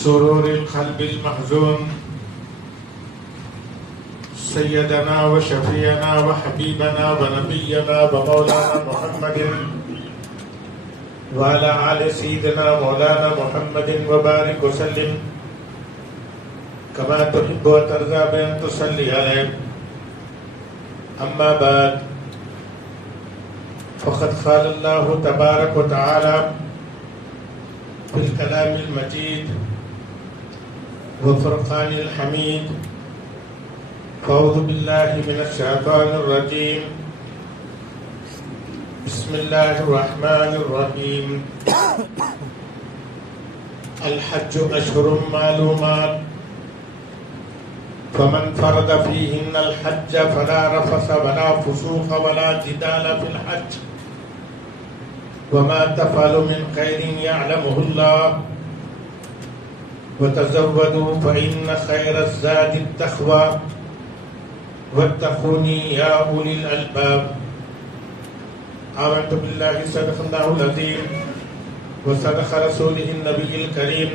سرور القلب المحزون سيدنا وشفيعنا وحبيبنا ونبينا ومولانا محمد وعلى آل سيدنا مولانا محمد وبارك وسلم كما تحب وترضى بأن تصلي عليه. أما بعد فقد قال الله تبارك وتعالى في الكلام المجيد وفرقان الحميد: أعوذ بالله من الشيطان الرجيم، بسم الله الرحمن الرحيم. الحج أشهر معلومات فمن فرض فيهن الحج فلا رفث ولا فسوق ولا جدال في الحج وما تفعلوا من خير يعلمه الله وتزودوا فإن خير الزاد التقوى واتقوني يا أولي الألباب. آمنت بالله صدق الله العظيم وصدق رسوله النبي الكريم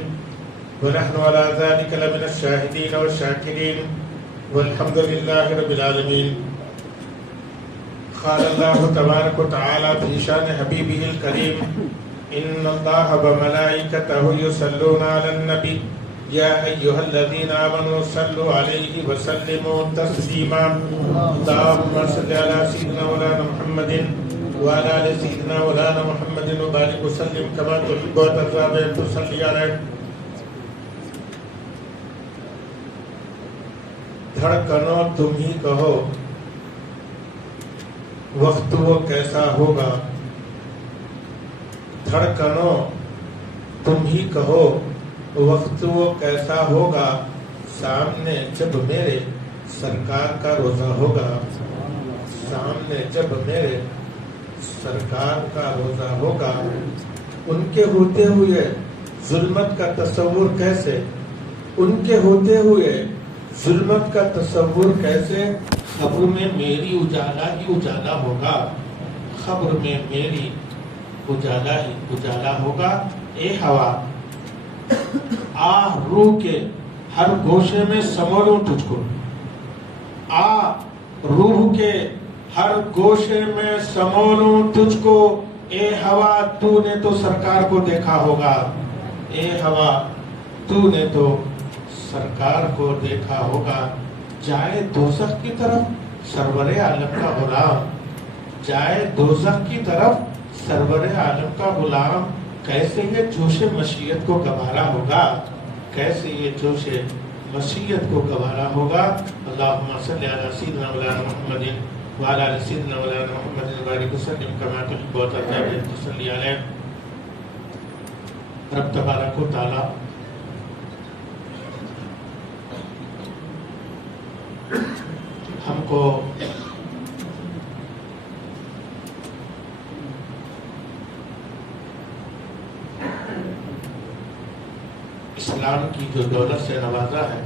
ونحن على ذلك لمن الشاهدين والشاكرين والحمد لله رب العالمين. قال الله تبارك وتعالى في شان حبيبه الكريم: إن الله وملائكته يصلون على النبي يا أيها الذين آمنوا صلوا عليه وسلموا تسليما. اللهم صل على سيدنا مولانا محمد وعلى آل سيدنا مولانا محمد وبارك وسلم كما تحب وترضى بأن تصلي عليه. دھڑکنوں تم ہی کہو وقت وہ کیسا ہوگا. دھڑکنوں تم ہی کہو وقت وہ کیسا ہوگا. سامنے جب میرے سرکار کا روزہ ہوگا. سامنے جب میرے سرکار کا روزہ ہوگا. ان کے ہوتے ہوئے ظلمت کا تصور کیسے؟ ان کے ہوتے ہوئے ظلمت کا تصور کیسے؟ خبر میں میری اجالا ہی اجالا ہوگا. خبر میں میری اجالا ہی اجالا ہوگا. اے ہوا آ روح کے ہر گوشے میں سمولوں تجھ کو. آ روح کے ہر گوشے میں سمولوں تجھ کو. اے ہوا تو نے تو سرکار کو دیکھا ہوگا. اے ہوا تو نے تو سرکار کو دیکھا ہوگا. جائے دوزخ کی طرف سرور عالم کا غلام. جائے دوزخ کی طرف سرور عالم کا غلام. کیسے یہ جوش مشیت کو گوارا ہوگا. کیسے یہ جوش مشیت کو گوارا ہوگا. اللہم صلی علی سیدنا مولانا محمد وعلی آل سیدنا مولانا محمد وبارک وسلم کما تحب وترضى بأن تصلي علیہ. رب تبارک و تعالی ہم کو اسلام کی جو دولت سے نوازا ہے.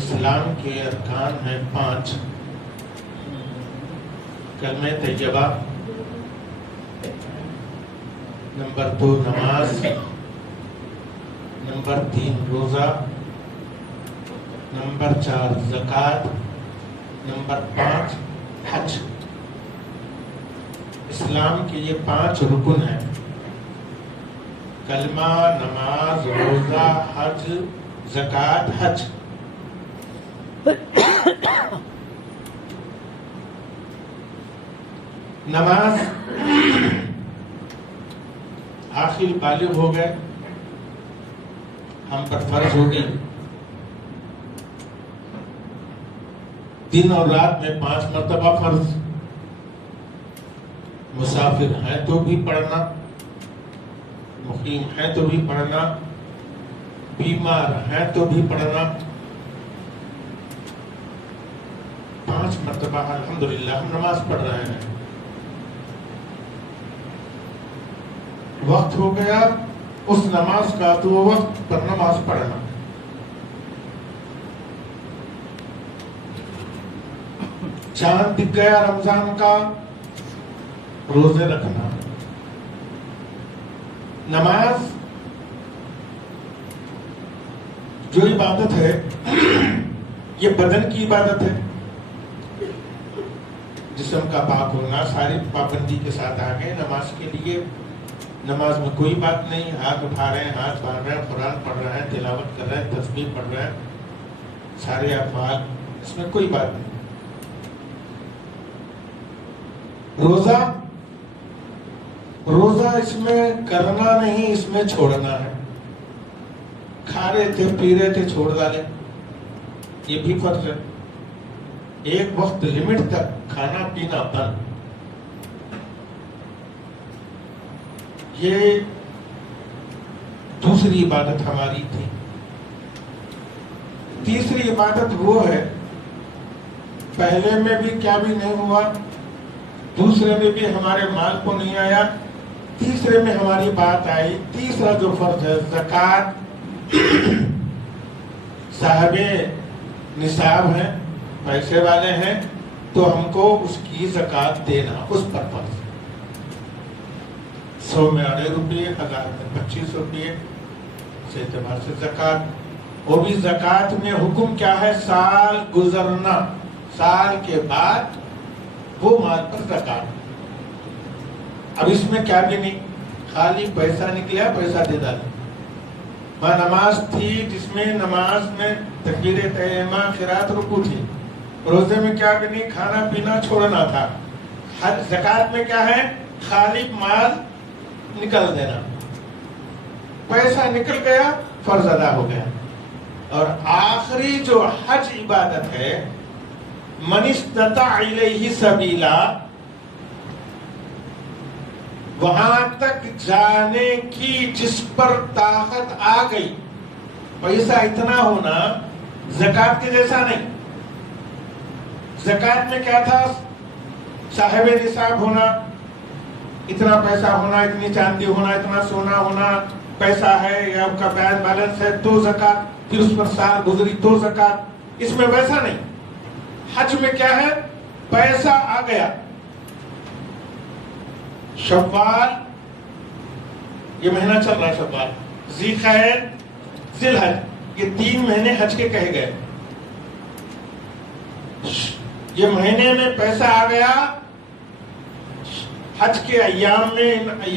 اسلام کے ارکان ہیں 5: کلمہ طیبہ، نمبر 2 نماز، نمبر 3 روزہ، نمبر 4 زکوٰۃ، نمبر 5 حج. اسلام کے یہ 5 رکن ہیں: کلمہ، نماز، روزہ، حج، زکوٰۃ، حج. نماز آخر بالغ ہو گئے، ہم پر فرض ہوگی. دن اور رات میں 5 مرتبہ فرض. مسافر ہیں تو بھی پڑھنا، مقیم ہیں تو بھی پڑھنا، بیمار ہیں تو بھی پڑھنا. 5 مرتبہ الحمدللہ ہم نماز پڑھ رہے ہیں. وقت ہو گیا اس نماز کا تو وہ وقت پر نماز پڑھنا. چاند دکھ گیا رمضان کا، روزے رکھنا. نماز جو عبادت ہے یہ بدن کی عبادت ہے. جسم کا پاک ہونا ساری پابندی کے ساتھ آ گئے نماز کے لیے. نماز میں کوئی بات نہیں، ہاتھ اٹھا رہے ہیں، ہاتھ باندھ رہے ہیں، قرآن پڑھ رہے ہیں، تلاوت کر رہے ہیں، تسبیح پڑھ رہے ہیں، سارے افعال، اس میں کوئی بات نہیں. روزہ اس میں کرنا نہیں، اس میں چھوڑنا ہے. کھا رہے تھے پی رہے تھے چھوڑ ڈالے، یہ بھی فرض ہے. ایک وقت لمٹ تک کھانا پینا بند. یہ دوسری عبادت ہماری تھی. تیسری عبادت وہ ہے، پہلے میں بھی کیا بھی نہیں ہوا، دوسرے میں بھی ہمارے مال کو نہیں آیا، تیسرے میں ہماری بات آئی. تیسرا جو فرض ہے زکوٰۃ. صاحب نصاب ہیں، پیسے والے ہیں، تو ہم کو اس کی زکوٰۃ دینا، اس پر فرض. 100 میں 8 روپے، 1000 میں 25 روپے، اس اعتبار سے زکوٰۃ. وہ بھی زکوٰۃ میں حکم کیا ہے؟ سال گزرنا، سال کے بعد وہ مال پر زکوٰۃ. اب اس میں کیا بھی نہیں، خالی پیسہ نکلیا پیسہ دے ڈالا. وہاں نماز تھی جس میں نماز میں تکبیر تحریمہ، قرات، رکوع تھی. روزے میں کیا بھی نہیں، کھانا پینا چھوڑنا تھا. زکوٰۃ میں کیا ہے؟ خالی مال نکل دینا. پیسہ نکل گیا، فرض ادا ہو گیا. اور آخری جو حج عبادت ہے، من استطاع الیہ سبیلا، وہاں تک جانے کی جس پر طاقت آ گئی. پیسہ اتنا ہونا زکوٰۃ کے جیسا نہیں. زکوٰۃ میں کیا تھا؟ صاحب نصاب ہونا، اتنا پیسہ ہونا، اتنی چاندی ہونا، اتنا سونا ہونا، پیسہ ہے یا آپ کا بینک بیلنس ہے تو زکوٰۃ، پھر اس پر سال گزری تو زکوٰۃ. اس میں ویسا نہیں. حج میں کیا ہے؟ پیسہ آ گیا، شوال، یہ مہینہ چل رہا ہے، شوال، ذی القعدہ، ذی الحج، یہ 3 مہینے حج کے کہے گئے. یہ مہینے میں پیسہ آ گیا، حج کے ایام میں،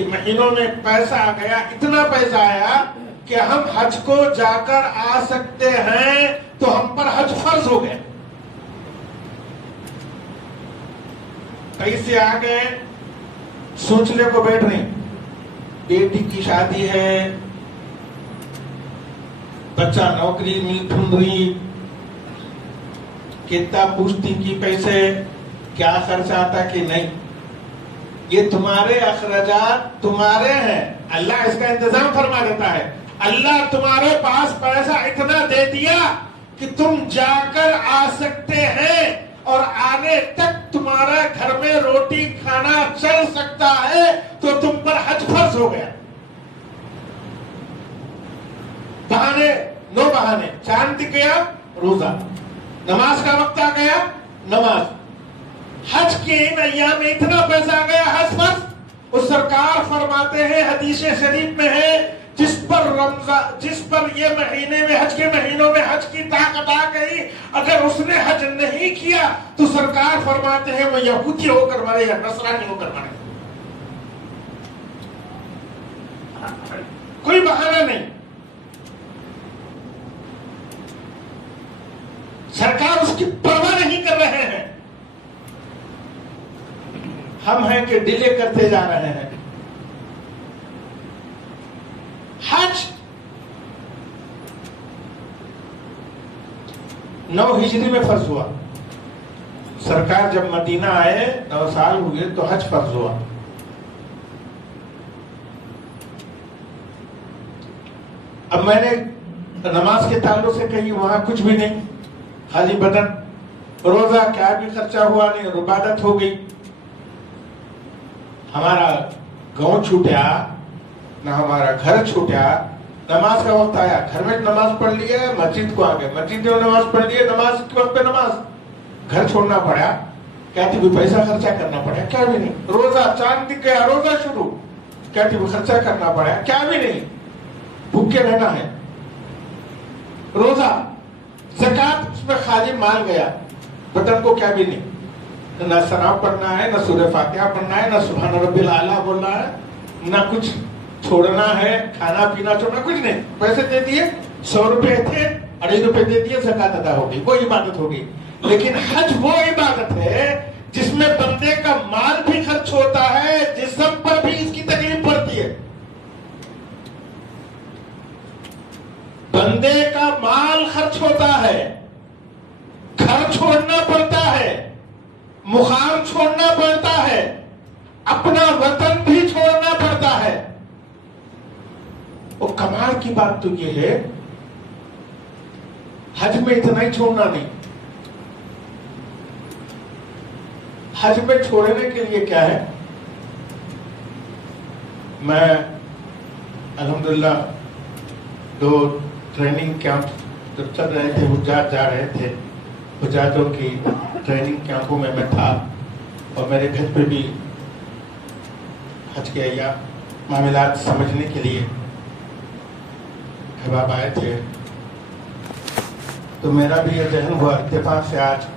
مہینوں میں پیسہ آ گیا. اتنا پیسہ آیا کہ ہم حج کو جا کر آ سکتے ہیں، تو ہم پر حج فرض ہو گئے. پیسے آ گئے، سوچنے کو بیٹھ رہے، بیٹی کی شادی ہے، بچہ نوکری نہیں ڈھونڈ رہی، کتنا پوچھتی کی پیسے کیا خرچ آتا کہ نہیں. یہ تمہارے اخراجات تمہارے ہیں، اللہ اس کا انتظام فرما دیتا ہے. اللہ تمہارے پاس پیسہ اتنا دے دیا کہ تم جا کر آ سکتے ہیں، اور آنے تک تمہارا گھر میں روٹی کھانا چل سکتا ہے، تو تم پر حج فرض ہو گیا. بہانے، نو بہانے، چاند دکھ گیا روزہ، نماز کا وقت آ گیا نماز. حج کے ان ایام میں اتنا پیسہ آ گیا، حج فرض. اس سرکار فرماتے ہیں، حدیث شریف میں ہے، جس پر یہ مہینے میں، حج کے مہینوں میں حج کی طاقت آ گئی، اگر اس نے حج نہیں کیا تو سرکار فرماتے ہیں وہ یہودی ہو کر مرے یا نصرانی ہو کر مرے. کوئی بہانہ نہیں. سرکار اس کی پرواہ نہیں کر رہے ہیں. ہم ہیں کہ ڈیلے کرتے جا رہے ہیں. حج 9 ہجری میں فرض ہوا. سرکار جب مدینہ آئے 9 سال ہوئے تو حج فرض ہوا. اب میں نے نماز کے تعلق سے کہی، وہاں کچھ بھی نہیں، خالی بدن. روزہ کیا بھی خرچہ ہوا نہیں، عبادت ہو گئی. ہمارا گاؤں چھوٹیا نہ ہمارا گھر چھوٹیا. نماز کا وقت آیا، گھر میں نماز پڑھ لی ہے، مسجد کو آ گئے، مسجد میں نماز پڑھ لی ہے، نماز کے وقت پہ نماز. گھر چھوڑنا پڑا، کہتی بھی پیسہ خرچہ کرنا پڑا، کیا بھی نہیں. روزہ چاند دکھ گیا، روزہ شروع، کہتی بھی خرچہ کرنا پڑا، کیا بھی نہیں. بھوکے رہنا ہے. روزہ زکات اس میں خالی مال گیا, بدن کو کیا بھی نہیں, نہ ثنا پڑھنا ہے, نہ سورہ فاتحہ پڑھنا ہے, نہ سبحان ربی الاعلیٰ بولنا ہے, نہ کچھ چھوڑنا ہے, کھانا پینا چھوڑنا, کچھ نہیں. پیسے دے دیے, 100 روپے تھے, 2.5 روپے دے دیے, زکات ادا ہو گئی, وہ عبادت ہوگی. لیکن حج وہ عبادت ہے جس میں بندے کا مال بھی خرچ ہوتا ہے, جسم پر بھی اس کی تکلیف پڑتی ہے. بندے کا مال خرچ ہوتا ہے, گھر چھوڑنا پڑتا ہے, مقام چھوڑنا پڑتا ہے, اپنا وطن بھی چھوڑنا پڑتا ہے. اور کمال کی بات تو یہ ہے, حج میں اتنا ہی چھوڑنا نہیں. حج میں چھوڑنے کے لیے کیا ہے, میں الحمدللہ 2 ٹریننگ کیمپ جب چل رہے تھے, حجاج جا رہے تھے, حجاجوں کی ٹریننگ کیمپوں میں میں تھا, اور میرے گھر پہ بھی حج کے ایام معاملات سمجھنے کے لیے احباب آئے تھے. تو میرا بھی یہ ذہن ہوا, اتفاق سے آج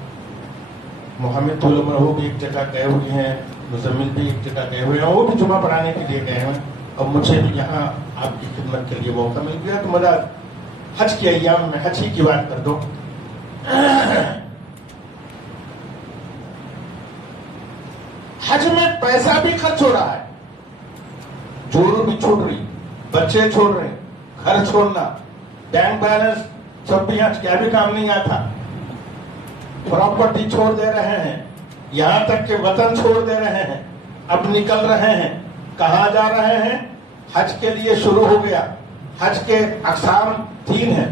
محمد طول عمر وہ بھی ایک جگہ گئے ہوئے ہیں, مزمل بھی ایک جگہ گئے ہوئے ہیں, وہ بھی جمعہ پڑھانے کے لیے گئے ہیں, اور مجھے بھی یہاں آپ کی خدمت کے لیے موقع مل گیا. تو مجھے حج کے ایام میں حج ہی کی بات کر دو. حج میں پیسہ بھی خرچ ہو رہا ہے, جوڑوں بھی چھوڑ رہی, بچے چھوڑ رہے, گھر چھوڑنا, بینک بیلنس سب بھی حج کیا بھی کام نہیں آتا, پراپرٹی چھوڑ دے رہے ہیں, یہاں تک کہ وطن چھوڑ دے رہے ہیں. اب نکل رہے ہیں, کہاں جا رہے ہیں؟ حج کے لیے شروع ہو گیا. حج کے اقسام 3 ہیں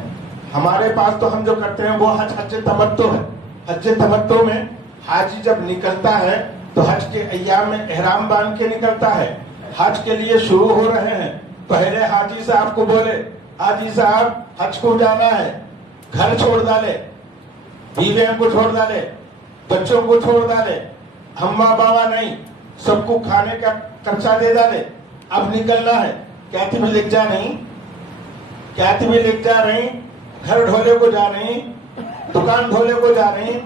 ہمارے پاس, تو ہم جو کرتے ہیں وہ حج تمتع ہے. حج تمتع میں حاجی جب نکلتا ہے تو حج کے ایام میں احرام باندھ کے نکلتا ہے. حج کے لیے شروع ہو رہے ہیں, پہلے حاجی صاحب کو بولے, حاجی صاحب حج کو جانا ہے, گھر چھوڑ ڈالے, بیویوں کو چھوڑ ڈالے, بچوں کو چھوڑ ڈالے, اماں بابا نہیں, سب کو کھانے کا خرچہ دے ڈالے, اب نکلنا ہے. کہتی بھی لکھ جا نہیں, کہتی بھی لکھ جا رہی, گھر ڈھولے کو جا رہی, دکان ڈھولے کو جا رہی,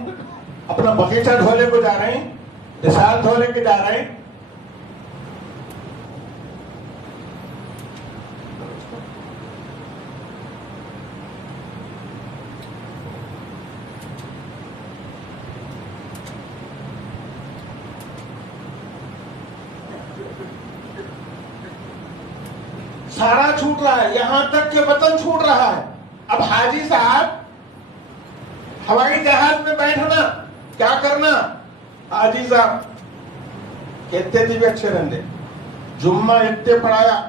اپنا بغیچہ ڈھولے کو جا رہی, رسال دھونے کے جا رہے ہیں. سارا چھوٹ رہا ہے, یہاں تک کہ وطن چھوٹ رہا ہے. اب حاجی صاحب ہوائی جہاز میں بیٹھنا, کیا کرنا؟ حاجی صاحب کہتے تھے بھی اچھے رہنے, جمعہ اتنے پڑھایا,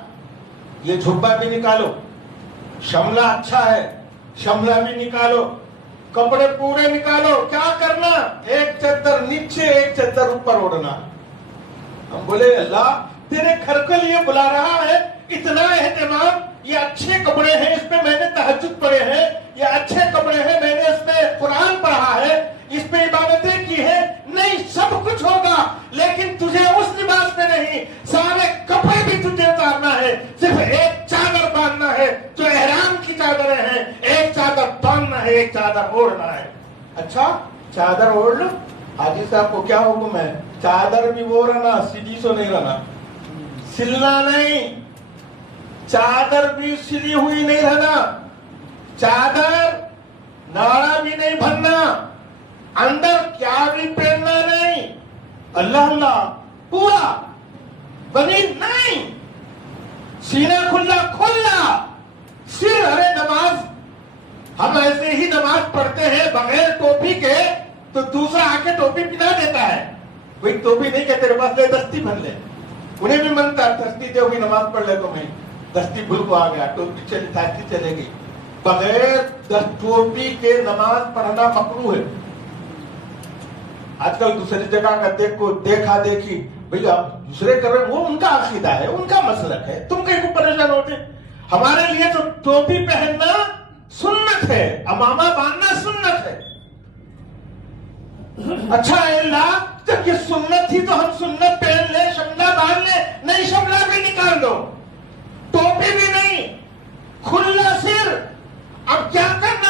یہ جھبا بھی نکالو, شملہ اچھا ہے شملہ بھی نکالو, کپڑے پورے نکالو, کیا کرنا؟ ایک چادر نیچے ایک چادر اوپر اوڑھنا. ہم بولے اللہ تیرے گھر کے لیے بلا رہا ہے, اتنا اہتمام, یہ اچھے کپڑے ہیں, اس پہ میں نے تہجد پڑھے ہیں, یہ اچھے کپڑے ہیں, میں نے اس پہ قرآن پڑھا ہے, اس پہ عبادتیں کی ہیں, نہیں سب کچھ ہوگا, لیکن تجھے اس لباس میں نہیں, سارے کپڑے بھی تجھے اتارنا ہے, صرف ایک چادر باندھنا ہے, جو احرام کی چادریں ہیں, ایک چادر باندھنا ہے, ایک چادر اوڑھنا ہے. اچھا چادر اوڑھ لو. حاجی صاحب کو کیا حکم ہے؟ چادر بھی وہ رہنا, سیدھی سو نہیں رہنا, سلنا نہیں, چادر بھی سلی ہوئی نہیں رہنا, چادر ناڑا بھی نہیں بھرنا, اندر کیا بھی پہننا نہیں, اللہ اللہ پورا بنی نہیں, سینہ کھلا کھلا, سر. ارے نماز ہم ایسے ہی نماز پڑھتے ہیں بغیر ٹوپی کے, تو دوسرا آ کے ٹوپی پہنا دیتا ہے. کوئی ٹوپی نہیں کہ تیرے پاس لے, دستی بھر لے. انہیں بھی منتا دستی دے ہوئی نماز پڑھ لے, تو میں دستی بھول کو آ گیا, ٹوپی چلے گی. بغیر ٹوپی کے نماز پڑھنا مکروہ ہے. آج کل دوسری جگہ کا دیکھا دیکھی, بھئی آپ دوسرے کر رہے, وہ ان کا عقیدہ ہے, ان کا مسلک ہے, تم کہیں کو پریشان ہوتے. ہمارے لیے تو ٹوپی پہننا سنت ہے, امامہ باندھنا سنت ہے. اچھا اللہ جب یہ سنت تھی تو ہم سنت پہن لیں, شملہ باندھ لیں, نہیں شملہ بھی نکال دو, ٹوپی بھی نہیں, کھلا سر. اب کیا کرنا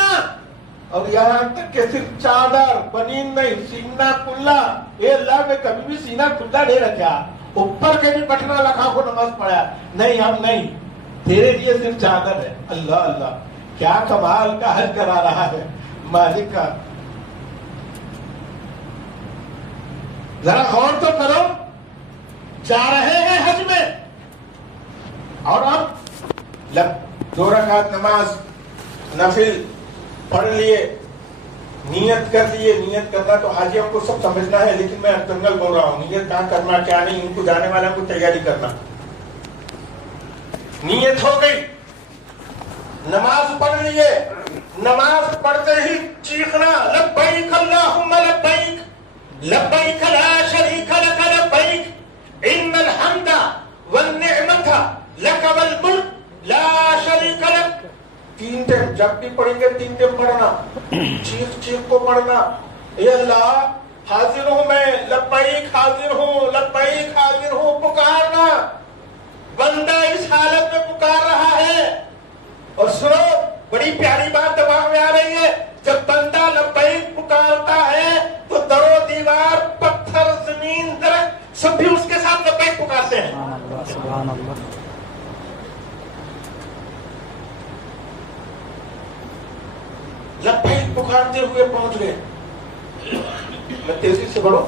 یہاں تک کہ صرف چادر بنین نہیں، سینہ کھلا. اے اللہ میں کبھی بھی سینہ کھلا نہیں رکھا، اوپر کے بھی بٹنا لگا کو نماز پڑھا نہیں. ہم نہیں، تیرے لیے صرف چادر ہے. اللہ اللہ، کیا کمال کا حج کرا رہا ہے مالک کا. ذرا غور تو کرو، جا رہے ہیں حج میں اور اب 2 رکعت نماز نفل پڑھ لیے، نیت کر لیے. نیت کرنا تو حاجیوں کو سب سمجھنا ہے، لیکن میں جنگل بول رہا ہوں نیت کہاں کرنا کیا نہیں، ان کو جانے والوں کو تیاری کرنا. نیت ہو گئی، نماز پڑھ لیے. نماز پڑھتے ہی چیخنا لبیک اللہم لبیک لبیک لا شریک لک لبیک ان الحمد والنعمت لک والملک لا شریک لک. 3 ٹائم جب بھی پڑھیں گے 3 ٹائم پڑھنا، چیخ چیخ کو پڑھنا. اے اللہ حاضر ہوں میں، لبیک حاضر ہوں، لبیک حاضر ہوں. پکارنا، بندہ اس حالت میں پکار رہا ہے. اور سنو، بڑی پیاری بات دماغ میں آ رہی ہے. جب بندہ لبیک پکارتا ہے تو در و دیوار، پتھر، زمین، درخت سب بھی اس کے ساتھ لبیک پکارتے ہیں. سبحان اللہ. لبیک پکارتے ہوئے پہنچ گئے. میں تیزی سے بڑھو.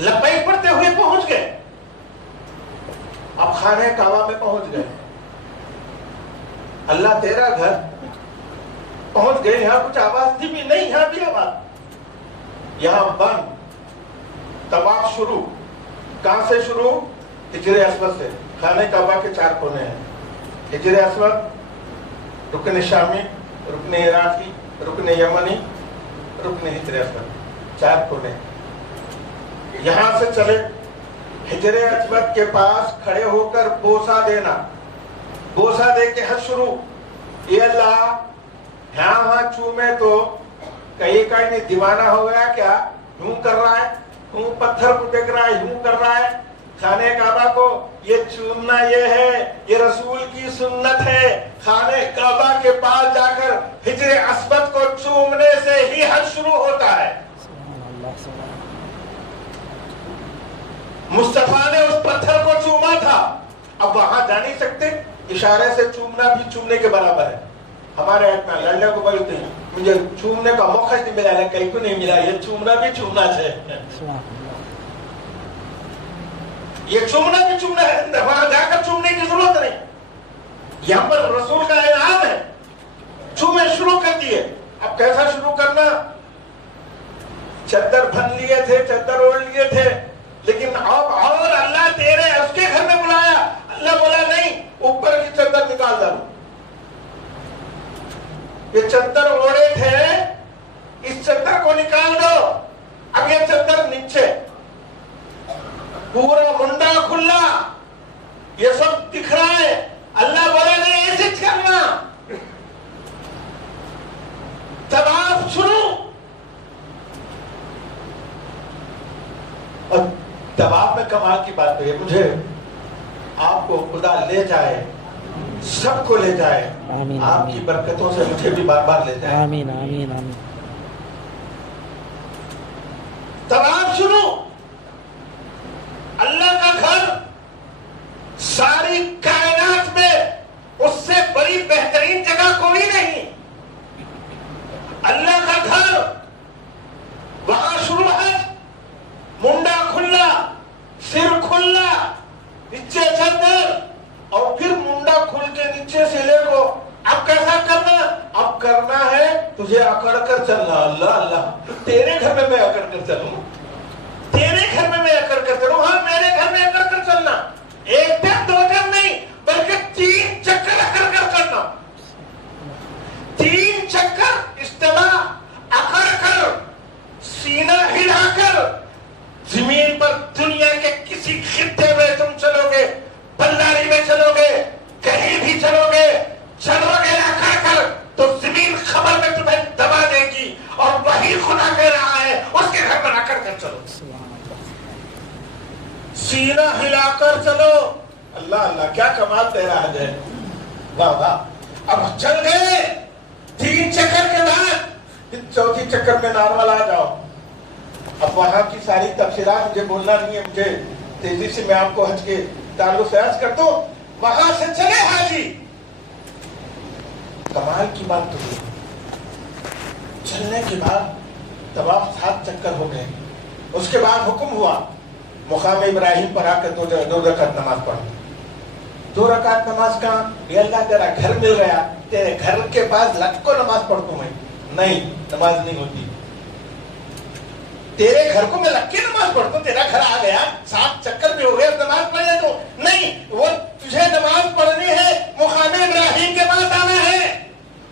لبیک پڑھتے ہوئے پہنچ گئے. اب خانہ کعبہ میں پہنچ گئے. اللہ تیرا گھر پہنچ گئے. یہاں کچھ آواز تھی بھی نہیں، یہاں بھی آواز. یہاں بند. طواف شروع. کہاں سے شروع؟ حجر اسود سے. خانہ کعبہ کے 4 کونے ہیں. حجر اسود، رکن شامی، رکن عراقی، رکن یمنی، رکن حجر اسود. 4 کونے. یہاں سے چلے، حجر اسود کے پاس کھڑے ہو کر بوسہ دینا. بوسہ دے کے حج شروع. اے اللہ، یہاں وہاں چومے تو کہیں نہیں دیوانہ ہو گیا کیا؟ یوں کر رہا ہے، یوں پتھر کو دیکھ رہا ہے، یوں کر رہا ہے. خانہ کعبہ کو یہ چومنا یہ ہے، یہ رسول کی سنت ہے. خانہ کعبہ کے پاس جا کر حجر اسود کو چومنے سے ہی حج شروع ہوتا ہے. مصطفیٰ نے اس پتھر کو چوما تھا. اب وہاں جا نہیں سکتے، اشارے سے چومنا بھی چومنے کے برابر ہے. ہمارے اتنا لڑنے کو بولتے ہیں مجھے چومنے کا موقع نہیں ملا ہے، کہیں کو نہیں ملا. یہ چومنا بھی چومنا چاہیے. یہ چومنا بھی چومنا ہے، وہاں جا کر چومنے کی ضرورت نہیں. یہاں پر رسول کا انعام ہے. چومے شروع کر دیے. اب کیسا شروع کرنا؟ چادر بن لیے تھے، چادر اوڑھ لیے تھے، لیکن اب اور اللہ تیرے اس کے گھر میں بلایا. اللہ بولا نہیں، اوپر کی چادر نکال ڈالو. یہ چادر اوڑے تھے، اس چادر کو نکال دو. اب یہ چادر نیچے، پورا منڈا کھلا، یہ سب دکھ رہا ہے. اللہ بولا نہیں ایسے کرنا. طواف شروع. اور طواف میں کمال کی بات ہے، مجھے آپ کو خدا لے جائے، سب کو لے جائے. آمین. آپ کی برکتوں سے مجھے بھی بار بار لے جائے. آمین آمین آمین. طواف شروع. اللہ کا گھر ساری کائنات میں اس سے بڑی بہترین جگہ کوئی نہیں. اللہ کا گھر، وہاں شروع ہے. منڈا کھلا، سر کھلا، نیچے چادر، اور پھر منڈا کھل کے نیچے سے لے کو. اب کیسا کرنا؟ اب کرنا ہے تجھے اکڑ کر چلنا. اللہ اللہ، تیرے گھر میں اکڑ کر چلوں، تیرے گھر میں اکڑ کر چلوں. ہاں، میرے گھر میں اکڑ کر چلنا. 1 ٹائم 2 ٹائم نہیں، بلکہ 3 چکر اکڑ کر کرنا. 3 چکر اجتماع اکڑ کر، سینہ ہلا کر. زمین پر دنیا کے کسی خطے میں تم چلو گے، بلاری میں چلو گے، کہیں بھی چلو گے اکڑ کر، تو زمین خبر میں تمہیں دبا دے گی. اور وہی خدا کہہ رہا ہے اس کے گھر میں کر چلو. اللہ اللہ کیا کمال تیرا حج ہے. واہ واہ. اب چل گئے 3 چکر کے بعد چوتھی چکر میں نارمل آ جاؤ. اب وہاں کی ساری تفصیلات مجھے بولنا نہیں ہے, مجھے تیزی سے میں آپ کو حج کے تعلق سے عرض کر دوں. وہاں سے چلے حاجی. کمال کی بات تو ہے, چلنے کے بعد طواف 7 چکر ہو گئے. اس کے بعد حکم ہوا مقام ابراہیم پر آ کر 2 رکعت نماز پڑھ. 2 رکعت نماز کہاں؟ یہ اللہ تیرا گھر مل گیا, تیرے گھر کے پاس لٹکو نماز پڑھتا ہوں میں. نہیں, نماز نہیں ہوتی. تیرے گھر کو میں لگ کے نماز پڑھتا ہوں, تیرا گھر آ گیا 7 چکر بھی ہو گئے, اب نماز پڑھ لے تو نہیں. وہ تجھے نماز پڑھنی ہے مقام ابراہیم کے پاس آنا ہے.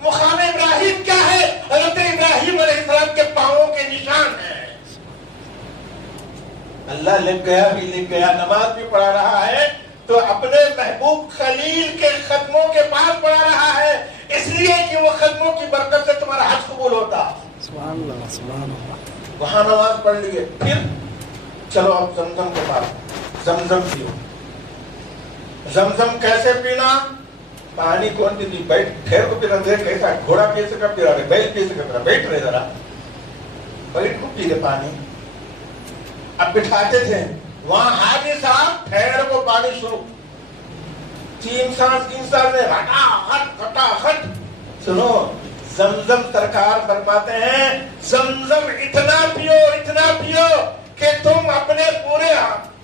مقام ابراہیم کیا ہے؟ حضرت ابراہیم علیہ السلام کے پاؤں کے نشان ہے. اللہ لکھ گیا بھی لکھ گیا. نماز بھی پڑھا رہا ہے تو اپنے محبوب خلیل کے قدموں کے پاس پڑھا رہا ہے, اس لیے کہ وہ قدموں کی برکت سے تمہارا حج قبول ہوتا. سبحان اللہ سبحان اللہ. وہاں نماز پڑھ لیے, پھر چلو اب زمزم کے پاس. زمزم پیو. زمزم کیسے پینا؟ پانی کون پیتی؟ بیٹھ ٹھہر کو پینا. کیسا گھوڑا پی سکا پی رہا, بیل پی سکا, بیٹھ رہے ذرا, بیٹھ کو پی لے پانی. اب بٹھاتے تھے وہاں حاجی صاحب ٹھہر کو پانی شروع. 3 سانس میں ہٹا ہٹ. سنو, زمزم سرکار فرماتے ہیں زمزم اتنا پیو کہ تم اپنے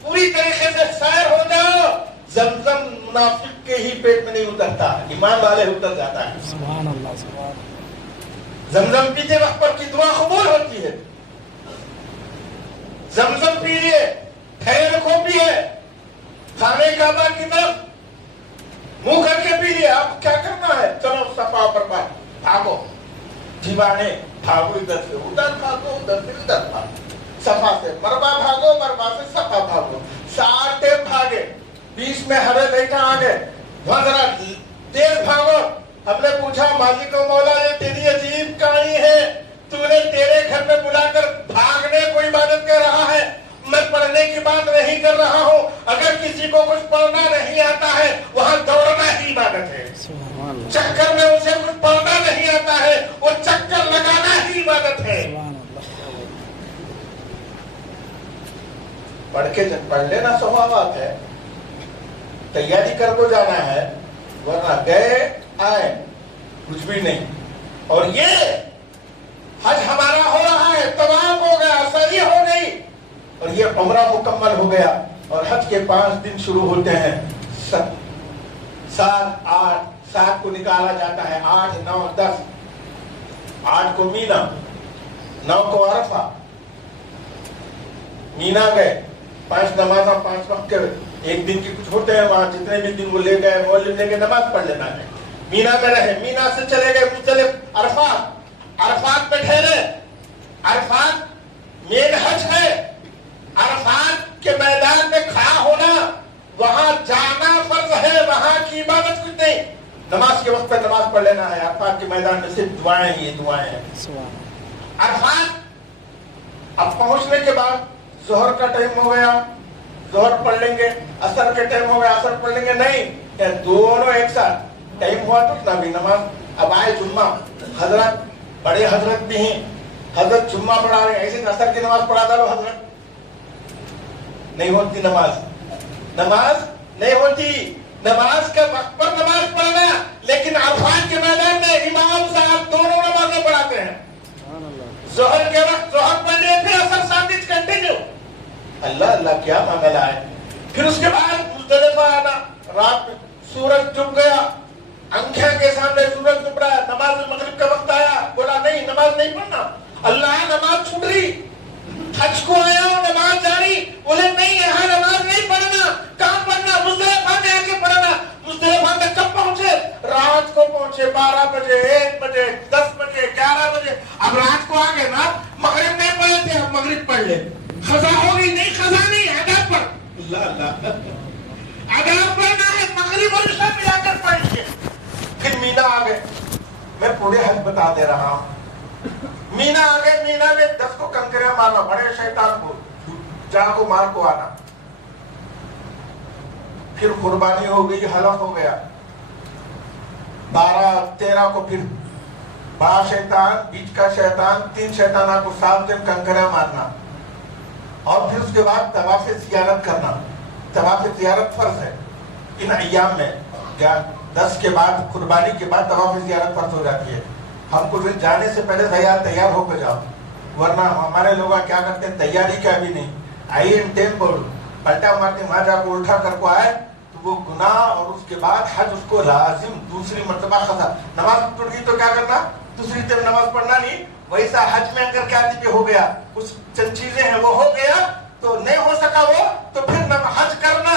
پوری طریقے سے سیر ہو جاؤ. زمزم منافق کے ہی پیٹ میں نہیں اترتا, ایمان والے اتر جاتا ہے. سبحان اللہ سبحان اللہ. زمزم پیتے وقت پر کی دعا قبول ہوتی ہے. زمزم پی لیے, ٹھہر کو پیے, خانے کعبہ کی طرف منہ کر کے پی لیے. اب کیا کرنا ہے؟ چلو صفا پر بھاگو. دیوانے بھاگو, ادھر سے ادھر بھاگو, ادھر سے ادھر بھاگو. صفا سے مربع بھاگو, مربع سے صفا بھاگو. 7 ٹیپ بھاگے, 20 میں ہرے بیٹھا آگے. وہاں ذرا تیز بھاگو. ہم نے پوچھا مالک و مولا یہ تیری عجیب کہانی ہے, تو نے تیرے گھر میں بلا کر بھاگنے کو عبادت کر رہا ہے, میں پڑھنے کی بات نہیں کر رہا ہوں. اگر کسی کو کچھ پڑھنا نہیں آتا ہے وہاں دوڑنا ہی عبادت ہے. چکر میں اسے کچھ پڑھنا نہیں آتا ہے, وہ چکر لگانا ہی عبادت ہے. پڑھ لینا ثوابات ہے, تیاری کر کو جانا ہے, ورنہ گئے آئے کچھ بھی نہیں. اور یہ حج ہمارا ہو رہا ہے, تمام ہو گیا, صحیح ہو گئی, اور یہ عمرہ مکمل ہو گیا. اور حج کے 5 دن شروع ہوتے ہیں. 7 8 7 کو نکالا جاتا ہے, 8 9 10. 8 کو مینا, 9 کو عرفہ. مینا گئے, 5 نمازاں 5 وقت کے, ایک دن کی کچھ ہوتے ہیں وہاں, جتنے بھی دن وہ لے گئے مولم لے کے نماز پڑھ لینا ہے. مینا میں رہے, مینا سے چلے گئے مختلف عرفات. عرفات پہ ٹھہرے. عرفات مین حج ہے. عرفات کے میدان میں کھڑا ہونا, وہاں جانا فرض ہے, وہاں کی عبادت کچھ نہیں. نماز کے وقت پہ نماز پڑھ لینا ہے. عرفات کے میدان میں صرف دعائیں ہی دعائیں ہیں. عرفات اب پہنچنے کے بعد ظہر کا ٹائم ہو گیا, ظہر پڑھ لیں گے. عصر کے ٹائم ہو گیا, عصر پڑھ لیں گے. نہیں, دونوں ایک ساتھ ٹائم ہوا تو نہ بھی نماز. اب آئے جمعہ, حضرت بڑے حضرت بھی ہیں, حضرت جمعہ پڑھا رہے ہیں, ایسے عصر کی نماز پڑھا دو حضرت. نہیں ہوتی نماز نہیں ہوتی. نماز کے وقت پر نماز پڑھنا, لیکن عرفات کے میدان میں امام صاحب دونوں نمازیں پڑھاتے ہیں. ظہر کے وقت ظہر پڑھ لیے, پھر عصر ثابت کنٹینیو. اللہ اللہ کیا معاملہ ہے. پھر اس کے بعد مزدلفہ آنا, رات میں سورج ڈوب گیا, آنکھیں کے سامنے سورج ڈوب رہا ہے. نماز مغرب کا وقت آیا, بولا نہیں نماز نہیں پڑھنا. اللہ نماز چھوٹ رہی, حج کو آیا ہوں نماز جاری. بولے نہیں یہاں نماز نہیں پڑھنا. کہاں پڑھنا؟ مزدلفہ میں آ کے پڑھنا. مزدلفہ میں کب پہنچے؟ رات کو پہنچے, 12 بجے 1 بجے 10 بجے 11 بجے. اب رات کو آ گئے نا, مغرب نہیں پڑھے تھے, اب مغرب پڑھ لے. خزا ہوگی نہیں, خزا نہیں, آداب پڑھ. اللہ اللہ آداب پڑھنا ہے, مغرب اور عشاء ملا کر پڑھ لیے. پھر مینا آ گئے. میں پورے حج بتا دے رہا ہوں. مینا آ گئے, مینا میں 10 کو کنکریاں مارنا, بڑے شیطان کو جا کو مار کو آنا. پھر قربانی ہو گئی، ہلاک ہو گیا. 12-13 کو پھر بڑا شیطان، بیچ کا شیطان، 3 شیطانوں کو 7 دن کنکریاں مارنا، اور پھر اس کے بعد طواف زیارت کرنا. طواف زیارت فرض ہے ان ایام میں. 10 کے بعد، قربانی کے بعد طواف زیارت فرض ہو جاتی ہے. ہم کو جانے سے پہلے تیار ہو کے جاؤ، ورنہ ہمارے لوگ کیا کرتے ہیں، تیاری کا بھی نہیں، آئیے ٹیمپل پلٹا مارتے وہاں جا کو الٹا کر کو آئے تو وہ گناہ. اور اس کے بعد حج اس کو لازم دوسری مرتبہ خطا. نماز ٹوٹ گئی تو کیا کرنا، دوسری طرف نماز پڑھنا نہیں. ویسا حج میں اگر کیا ہو گیا، کچھ چند چیزیں ہیں وہ ہو گیا تو نہیں ہو سکا وہ، تو پھر حج کرنا.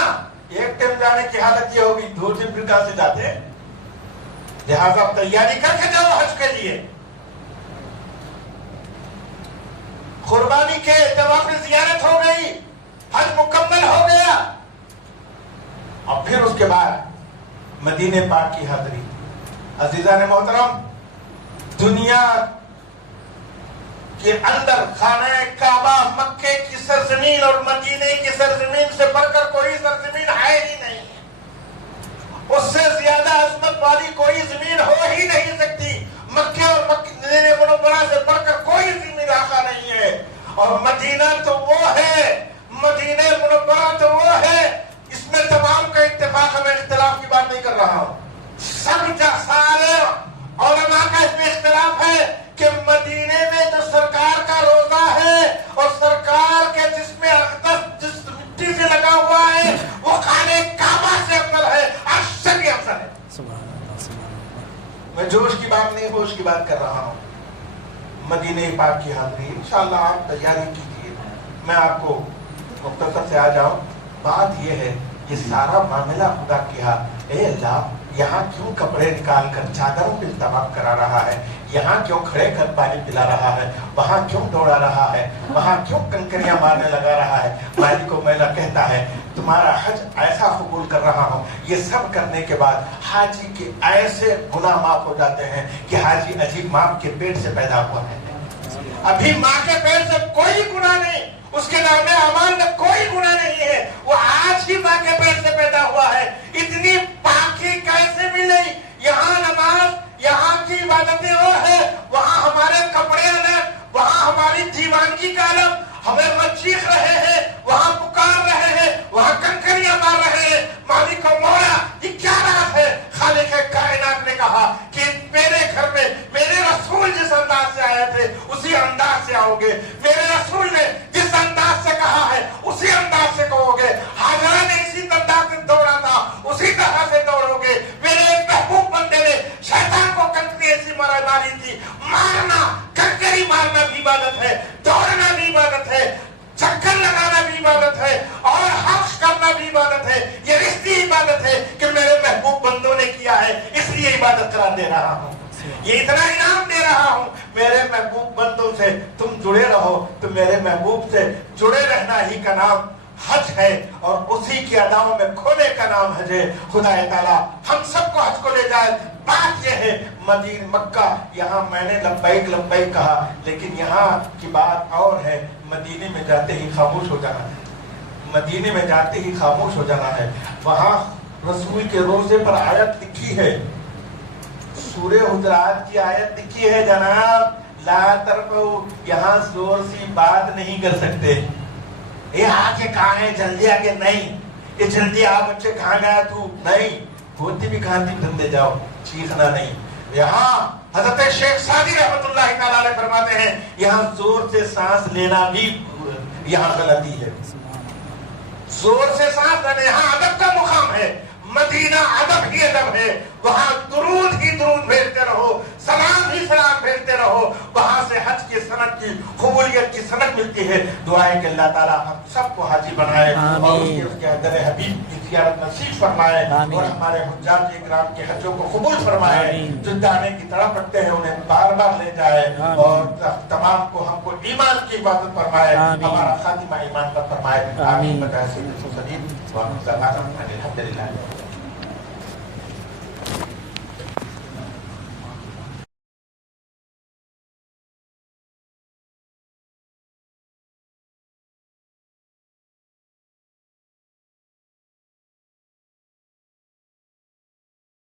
ایک ٹائم جانے کی حالت یہ ہوگی، 2 دن پھر کہاں سے جاتے ہیں. لہٰذا تیاری کر کے جاؤ حج کے لیے. قربانی کے طواف زیارت ہو گئی، حج مکمل ہو گیا، اور پھر اس کے بعد مدینے پاک کی حاضری. عزیزان محترم، دنیا کے اندر خانہ کعبہ، مکے کی سرزمین اور مدینے کی سرزمین سے بڑھ کر کوئی سرزمین ہے ہی نہیں. اس سے زیادہ عظمت والی کوئی زمین ہو ہی نہیں سکتی. مکے اور مدینہ منورہ سے بڑھ کر کوئی زمین آقا نہیں ہے. اور مدینہ تو وہ ہے، مدینہ منورہ تو وہ ہے، اس میں تمام کا اتفاق ہے. میں اختلاف کی بات نہیں کر رہا ہوں، سارے علماء کا اس میں اختلاف ہے کہ مدینے میں جو سرکار کا روزہ ہے اور سرکار کے جسم اقدس جس مٹی سے لگا ہوا ہے وہ خانہ کعبہ سے افضل ہے، عرش سے بھی افضل ہے. میں جوش کی بات نہیں، ہوش کی بات کر رہا ہوں. مدینہ پاک کی حاضری انشاءاللہ آپ تیاری کیجیے. میں آپ کو مختصر سے آ جاؤں. بات یہ ہے، یہ سارا معاملہ خدا کیا، اے اللہ یہاں کیوں کپڑے نکال کر چادروں پہ طواف کرا رہا ہے، یہاں کیوں کھڑے کر پانی پلا رہا ہے، وہاں کیوں دوڑا رہا ہے، وہاں کیوں کنکریاں مارنے لگا رہا ہے. مالک و مولا کہتا ہے تمہارا حج ایسا قبول کر رہا ہوں. یہ سب کرنے کے بعد حاجی کے ایسے گناہ معاف ہو جاتے ہیں کہ حاجی عجیب ماں کے پیٹ سے پیدا ہوا ہے. ابھی ماں کے پیٹ سے کوئی گناہ نہیں، اس کے نام اعمال میں کوئی گناہ نہیں ہے، وہ آج ہی ماں کے پیٹ سے پیدا ہوا ہے. اتنی پاکی کیسے ملی؟ یہاں نماز، یہاں کی عبادتیں اور ہے، وہاں ہمارے کپڑے الگ، وہاں ہماری دیوانگی کا الگ. ہمیں مچیخ رہے ہیں، وہاں پکار رہے ہیں، وہاں کنکریاں مار رہے ہیں. مالک و مولا یہ کیا راز ہے؟ خالق کائنات نے کہا کہ میرے گھر میں میرے رسول جس انداز سے آئے تھے اسی انداز سے آؤ گے. میرے رسول نے جس انداز سے کہا ہے اسی انداز سے کہو گے. حاضرہ نے اسی انداز سے دوڑا تھا، اسی طرح سے دوڑو گے. میرے محبوب بندے نے شیطان کو کنکری ایسی ماری تھی. مارنا، کنکری مارنا بھی عبادت ہے، دوڑنا بھی عبادت ہے، چکر لگانا بھی عبادت ہے، اور حق کرنا بھی عبادت ہے. یہ رشتی عبادت ہے کہ میرے محبوب بندوں نے کیا ہے، اس لیے عبادت قرار دے رہا ہوں. یہ اتنا انعام دے رہا ہوں. میرے محبوب بندوں سے تم جڑے رہو، تو میرے محبوب سے جڑے رہنا ہی کا نام حج ہے، اور اسی کی اداؤں میں کھونے کا نام حج ہے. خدا تعالیٰ ہم سب کو حج کو لے جائے. بات یہ ہے مدینہ مکہ، یہاں میں نے لبیک لبیک کہا، لیکن یہاں کی بات اور ہے. مدینے میں جاتے ہی خاموش ہو جانا ہے، مدینے میں جاتے ہی خاموش ہو جانا ہے. وہاں رسول کے روزے پر آیت لکھی ہے، سورہ حجرات کی آیت لکھی ہے جناب، لا ترفعوا، یہاں زور سی بات نہیں کر سکتے. یہ آگے کہاں ہے، جلدی آگے نہیں، یہ جلدی آ بچے کہاں گیا تو نہیں، ہوتی بھی کہاں تھی بندے جاؤ، چیخنا نہیں. یہاں حضرت شیخ سعدی رحمت اللہ تعالیٰ علیہ فرماتے ہیں یہاں زور سے سانس لینا بھی یہاں غلطی ہے. زور سے سانس لینا، یہاں ادب کا مقام ہے. مدینہ ادب ہی ادب ہے، وہاں درود ہی درود بھیجتے رہو، سلام ہی سلام بھیجتے رہو. وہاں سے حج کی سند کی قبولیت کی سند ملتی ہے. دعا ہے کہ اللہ تعالیٰ ہم سب کو حاجی بنائے اور اس کے در حبیب کی زیارت نصیب فرمائے، اور ہمارے حجاج اکرام کے حجوں کو قبول فرمائے. جو جانے کی طرف رکھتے ہیں انہیں بار بار لے جائے، اور تمام کو ہم کو ایمان کی عبادت فرمائے، ہمارا خاتمہ ایمان پر فرمائے. آمین. الحمد للہ.